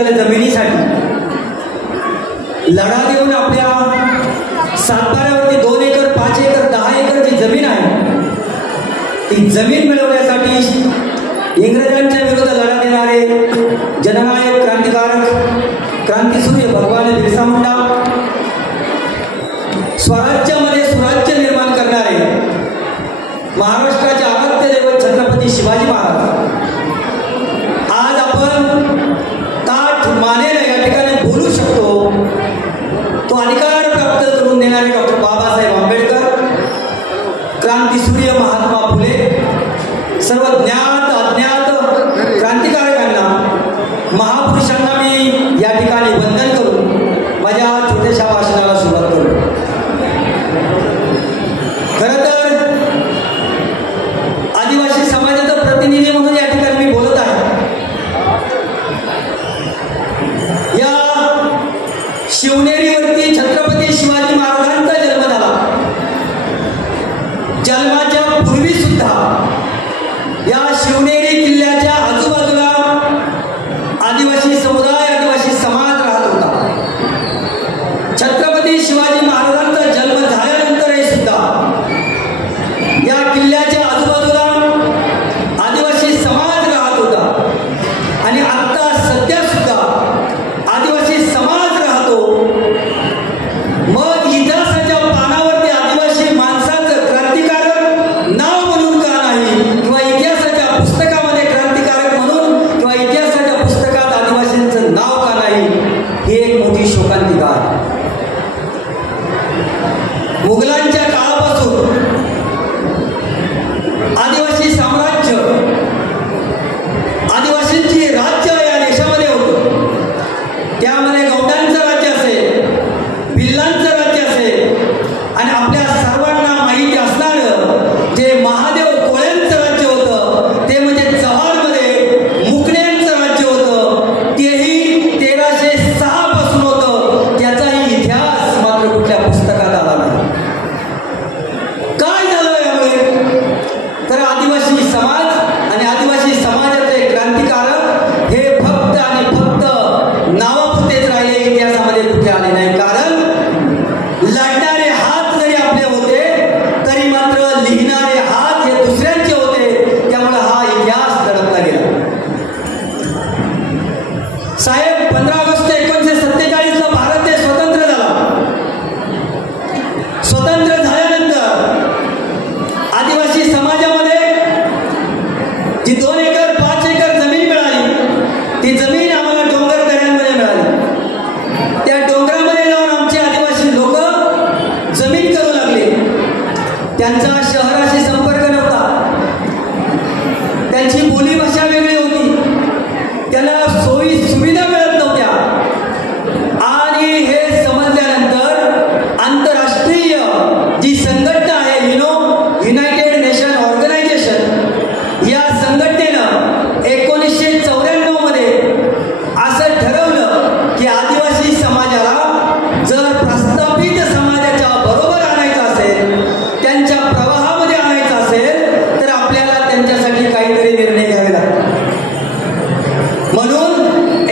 दंगल जमिनीसाठी लढा देऊन आपल्या सातबाऱ्यावरती 2 एकर 5 एकर 10 एकर जी जमीन आहे ती जमीन मिळवण्यासाठी इंग्रजांच्या विरुद्ध लढा देणारे जननायक क्रांतिकारक क्रांतीसूर्य भगवान बिरसा मुंडा, स्वराज्यामध्ये सुराज्य निर्माण करणारे महाराष्ट्राचे आराध्य दैवत छत्रपती शिवाजी महाराज आज आपण ताठ मानेने या ठिकाणी बोलू शकतो तो अधिकार प्राप्त करून देणारे डॉक्टर बाबासाहेब आंबेडकर, क्रांतीसूर्य महात्मा फुले, सर्व ज्ञात अज्ञात क्रांतिकारकांना महापुरुषांना मी या ठिकाणी वंदन करून माझ्या छोट्याशा भाषणाला सुरुवात करतो. खरं तर आदिवासी समाजाचा प्रतिनिधी म्हणून या ठिकाणी मी बोलत आहे. या शिवनेरीवरती छत्रपती शिवाजी महाराजांचा जन्म झाला. जन्माच्या पूर्वी सुद्धा या शिवनेरी किल्ल्याच्या आजूबाजूला आदिवासी समुदाय, आदिवासी समाज राहत होता. छत्रपती शिवाजी महाराजांचा जन्म झाल्यानंतरही सुद्धा या किल्ल्याच्या आजूबाजूला आदिवासी समाज राहत होता आणि आता सध्या सुद्धा आदिवासी समाज राहतो. मग इतिहासाच्या पानावरती आदिवासी माणसाचं क्रांतिकारक नाव म्हणून का नाही, किंवा इतिहासाच्या पुस्तकामध्ये क्रांतिकारक म्हणून किंवा इतिहासाच्या पुस्तकात आदिवासींचं नाव का नाही, ही एक मोठी शोकांतिका आहे. मुघलांच्या काळापासून आदिवासी साम्राज्य, आदिवासींची राज्य या देशामध्ये होतं. त्यामध्ये गौडांचं राज्य असेल, भिल्लांचं राज्य असेल आणि आपल्या सर्वांना माहिती असणारं जे महादेव कोळ्यांचं राज्य होतं ते म्हणजे जव्हारमध्ये मुकण्यांचं राज्य होतं. तेही 1306 पासून होतं. त्याचाही इतिहास मात्र कुठल्या पुस्तकात आला नाही. काय झालं यामुळे? तर आदिवासी समाज आणि आदिवासी समाजाचे क्रांतिकारक हे फक्त आणि फक्त नावापुरतेच राहिले, इतिहासामध्ये कुठे आले नाही. कारण लढणारे हात जरी आपले होते तरी मात्र लिहिणारे हात हे दुसऱ्यांचे होते. त्यामुळे हा इतिहास दडपला गेला. साहेब 15 ऑगस्ट 1947 ला भारत देश स्वतंत्र झाला. स्वतंत्र झाल्यानंतर आदिवासी समाजामध्ये जी 2 एकर 5 एकर जमीन मिळाली, ती जमीन आम्हाला डोंगर दऱ्यांमध्ये मिळाली. त्या डोंगरामध्ये जाऊन आमचे आदिवासी लोक जमीन करू लागले. त्यांचा शहराशी संपर्क नव्हता. त्यांची बोली भाषा वेगळी होती. त्यांना सोयी सुविधा मिळत नव्हत्या. आणि हे समजल्यानंतर आंतरराष्ट्रीय जी संघटना आहे युनायटेड नेशन ऑर्गनायझेशन, या संघटनेनं 1994 मध्ये असं ठरवलं की आदिवासी समाजाला जर प्रस्थापित समाजाच्या बरोबर आणायचं असेल, त्यांच्या प्रवाहामध्ये आणायचं असेल, तर आपल्याला त्यांच्यासाठी काहीतरी निर्णय घ्यावे लागतात. म्हणून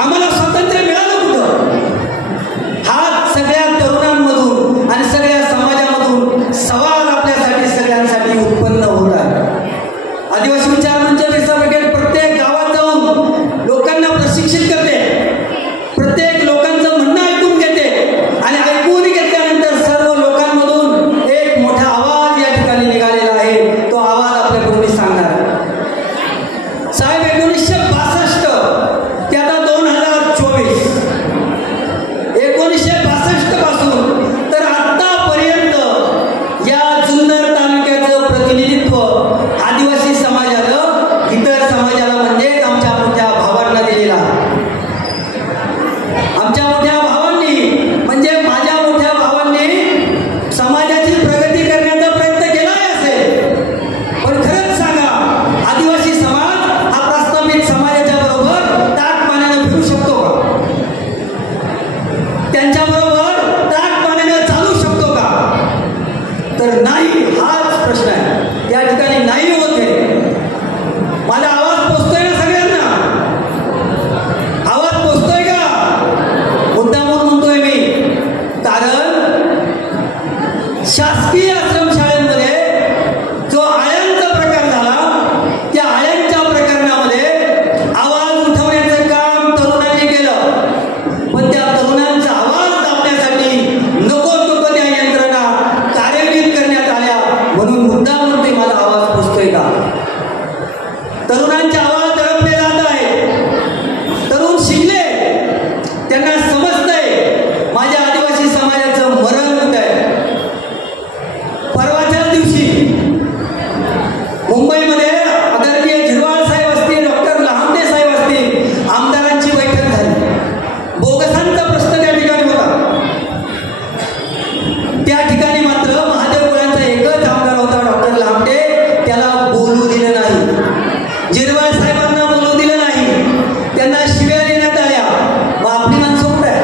आम्हाला स्वातंत्र्य मिळालं कुठं? हा सगळ्या तरुणांमधून आणि सगळ्या समाजामधून सवाल आपल्यासाठी सगळ्यांसाठी उत्पन्न होत आहे. आदिवासी विचार मंच बिरसा ब्रिगेड प्रत्येक गावात जाऊन लोकांना प्रशिक्षित करते, प्रत्येक लोकांचं म्हणणं ऐकून घेते आणि ऐकून घेतल्यानंतर सर्व लोकांमधून एक मोठा आवाज या ठिकाणी निघालेला आहे. तो आवाज आपल्याकडून मी सांगणार. साहेब 1962 ते आता 2024, 1962 पासून तर आतापर्यंत या जुन्नर तालुक्याचं प्रतिनिधित्व आदिवासी समाजानं इतर समाजाला म्हणजेच आमच्या मोठ्या भावांना दिलेला. आमच्या मोठ्या भावांनी म्हणजे माझ्या मोठ्या भावांनी समाजाची प्रगती करण्याचा प्रयत्न केलाय असेल, पण खरंच सांगा आदिवासी समाज हा प्रस्थापित समाजाच्या बरोबर ताट पाण्यानं फिरू शकतो का? त्यांच्याबरोबर ताट पाण्यानं चालू शकतो का? तर नाही, हाच प्रश्न आहे. या ठिकाणी नाही होत आहे. माझा आवाज पोचतोय ना सगळ्यांना? आवाज पोचतोय का? मुद्दामून म्हणतोय मी, कारण शासकीय आश्रमशाळेमध्ये जो आयांचा प्रकार झाला, त्या आयांच्या प्रकरणामध्ये आवाज उठवण्याचं काम तरुणांनी केलं, पण त्या तरुणांचा आवाज दाबण्यासाठी नको नको त्या यंत्रणा कार्यान्वित करण्यात आल्या. म्हणून मुद्दामून ते माझा आवाज पोचतोय का? तरुणांचे आवाज दडपले जात आहे. तरुण शिकले, त्यांना समजतंय माझ्या आदिवासी समाजाचं मरण होत आहे. परवाच्याच दिवशी मुंबईमध्ये आदरणीय झिरवाळ साहेब असतील, डॉक्टर लहामटे साहेब असतील, आमदारांची बैठक झाली. बोगसांचा प्रश्न त्या ठिकाणी होता. त्या ठिकाणी मात्र महादेव कुळांचा एकच आमदार होता, डॉक्टर लहामटे. त्याला बोलू दिलं नाही, झिरवाळ साहेबांना बोलू दिलं नाही, त्यांना शिव्या देण्यात आल्या. मग आपली माणसं कुठं आहे?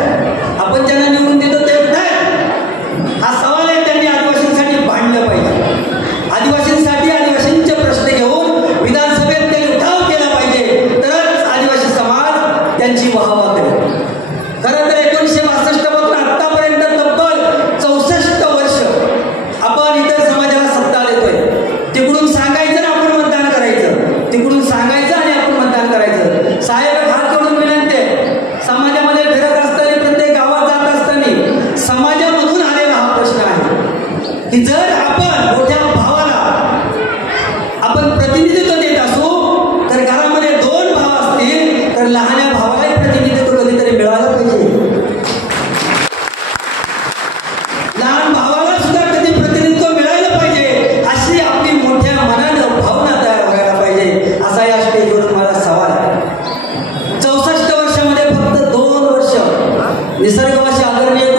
आपण ज्यांना निवडून देतो ते कुठं आहे? हा सवाल आहे. त्यांनी आदिवासींसाठी भांडलं पाहिजे. आदिवासींसाठी आदिवासींचे प्रश्न घेऊन विधानसभेत त्यांनी उठाव केला पाहिजे, तरच आदिवासी समाज त्यांची वाहवा करेल. खरं तर 1962 पासून आतापर्यंत तब्बल 64 वर्ष आपण इतर समाजाला सत्ता देतोय. तिकडून सांगायचं ना आपण मतदान करायचं, तिकडून सांगायचं आणि आपण मतदान करायचं. साहेब हात जोडून विनंती आहे, समाजामध्ये फिरत असताना, प्रत्येक गावात जात असताना समाजामधून आलेला हा प्रश्न आहे की जर आपण मोठ्या भावाला आपण प्रतिनिधित्व देत असू, तर घरामध्ये 2 भाव असतील तर लहान्या भावाला प्रतिनिधित्व कधीतरी मिळालं पाहिजे. लहान भावाला सुद्धा कधी प्रतिनिधित्व मिळायला पाहिजे, अशी आपली मोठ्या मनानं भावना तयार व्हायला पाहिजे. असा या स्टेजवरून माझा सवाल आहे. 64 वर्षामध्ये फक्त 2 वर्ष निसर्गवासी आदरणीय